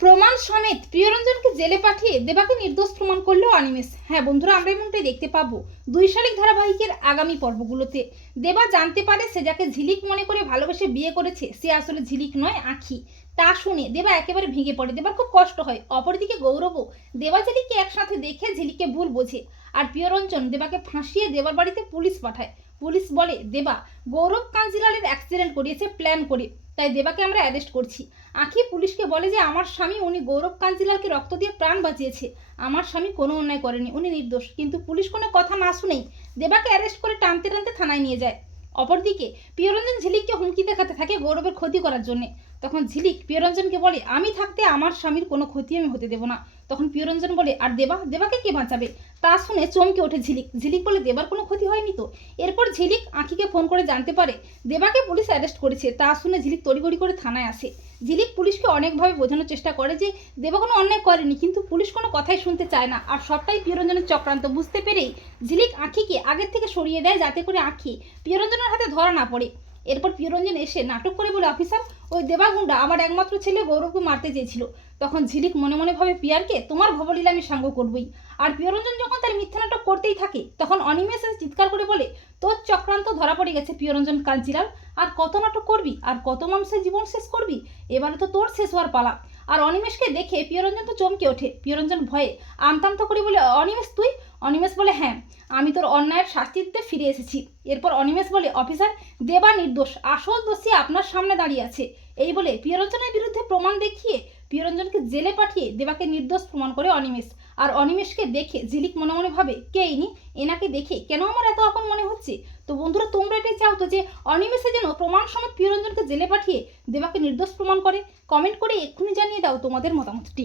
প্রমাণ সমেত প্রিয়রঞ্জনকে জেলে পাঠিয়ে দেবাকে নির্দোষ প্রমাণ করল অনিমেষ হ্যাঁ বন্ধুরা, আমরা এমনটাই দেখতে পাবো দুই শালিক ধারাবাহিকের আগামী পর্বগুলোতে। দেবা জানতে পারে সে যাকে ঝিলিক মনে করে ভালোবেসে বিয়ে করেছে, সে আসলে ঝিলিক নয়, আঁখি। তা শুনে দেবা একেবারে ভেঙে পড়ে। দেবার খুব কষ্ট হয়। অপরদিকে গৌরবও দেবা ঝিলিককে একসাথে দেখে ঝিলিককে ভুল বোঝে। আর প্রিয়রঞ্জন দেবাকে ফাঁসিয়ে দেবার বাড়িতে পুলিশ পাঠায়। পুলিশ বলে, দেবা, গৌরব কাঞ্জিলালের অ্যাক্সিডেন্ট করিয়েছে প্ল্যান করে, তাই দেবাকে আমরা অ্যারেস্ট করছি। আঁখি পুলিশকে বলে যে, আমার স্বামী উনি গৌরব কাঞ্জিলালকে রক্ত দিয়ে প্রাণ বাঁচিয়েছে। আমার স্বামী কোনো অন্যায় করেনি, উনি নির্দোষ। কিন্তু পুলিশ কোনো কথা না শুনেই দেবাকে অ্যারেস্ট করে টানতে টানতে থানায় নিয়ে যায়। অপরদিকে প্রিয়রঞ্জন ঝিলিককে হুমকি দেখাতে থাকে গৌরবের ক্ষতি করার জন্য। তখন ঝিলিক প্রিয়রঞ্জনকে বলে, আমি থাকতে আমার স্বামীর কোনো ক্ষতি আমি হতে দেবো না। তখন প্রিয়রঞ্জন বলে, আর দেবা, দেবাকে কে বাঁচাবে? তা শুনে চমকে ওঠে ঝিলিক। ঝিলিক বলে, দেবার কোনো ক্ষতি হয়নি তো? এরপর ঝিলিক আঁকিকে ফোন করে জানতে পারে, দেবাকে পুলিশ অ্যারেস্ট করেছে। তা শুনে ঝিলিক তড়িগড়ি করে থানায় আসে। ঝিলিক পুলিশকে অনেকভাবে বোঝানোর চেষ্টা করে যে দেবা কোনো অন্যায় করেনি, কিন্তু পুলিশ কোনো কথাই শুনতে চায় না। আর সবটাই প্রিয়রঞ্জনের চক্রান্ত। বুঝতে পেরেই ঝিলিক আঁখিকে আগের থেকে সরিয়ে দেয় যাতে করে আঁখি প্রিয়রঞ্জনের হাতে ধরা না পড়ে। এরপর প্রিয়রঞ্জন এসে নাটক করে বলে, অফিসার, ওই দেবাগুন্ডা আমার একমাত্র ছেলে গৌরবকে মারতে চেয়েছিল। তখন ঝিলিক মনে মনে ভাবে, পিয়ারকে তোমার ভবলীলা আমি সাঙ্গ করবই। আর প্রিয়রঞ্জন যখন তার মিথ্যা নাটক করতেই থাকে, তখন অনিমেষ চিৎকার করে বলে, তোর চক্রান্ত ধরা পড়ে গেছে প্রিয়রঞ্জন কাঞ্চিলাল। আর কত নাটক করবি? আর কত মানুষের জীবন শেষ করবি? এবারে তো তোর শেষ হওয়ার পালা। আর অনিমেষকে দেখে প্রিয়রঞ্জন তো চমকে ওঠে। প্রিয়রঞ্জন ভয়ে আমতামতা করি বলে, অনিমেষ তুই? অনিমেষ বলে হ্যাঁ আমি তোর অন্যায়ের শাস্তি দিতে ফিরে এসেছি। এরপর অনিমেষ বলে, অফিসার, দেবা নির্দোষ। আসল দোষী আপনার সামনে দাঁড়িয়ে আছে। এই বলে প্রিয়রঞ্জনের বিরুদ্ধে প্রমাণ দেখিয়ে প্রিয়রঞ্জনকে জেলে পাঠিয়ে দেবাকে নির্দোষ প্রমাণ করে অনিমেষ। আর অনিমেষকে দেখে ঝিলিক মনে মনে ভাবে, কে ইনি? এনাকে দেখে কেন আমার এত আপন মনে হচ্ছে? তো বন্ধুরা, তোমরা এটাই চাও তো যে অনিমেষে যেন প্রমাণ সমেত প্রিয়রঞ্জনকে জেলে পাঠিয়ে দেবাকে নির্দোষ প্রমাণ করে? কমেন্ট করে এক্ষুনি জানিয়ে দাও তোমাদের মতামতটি।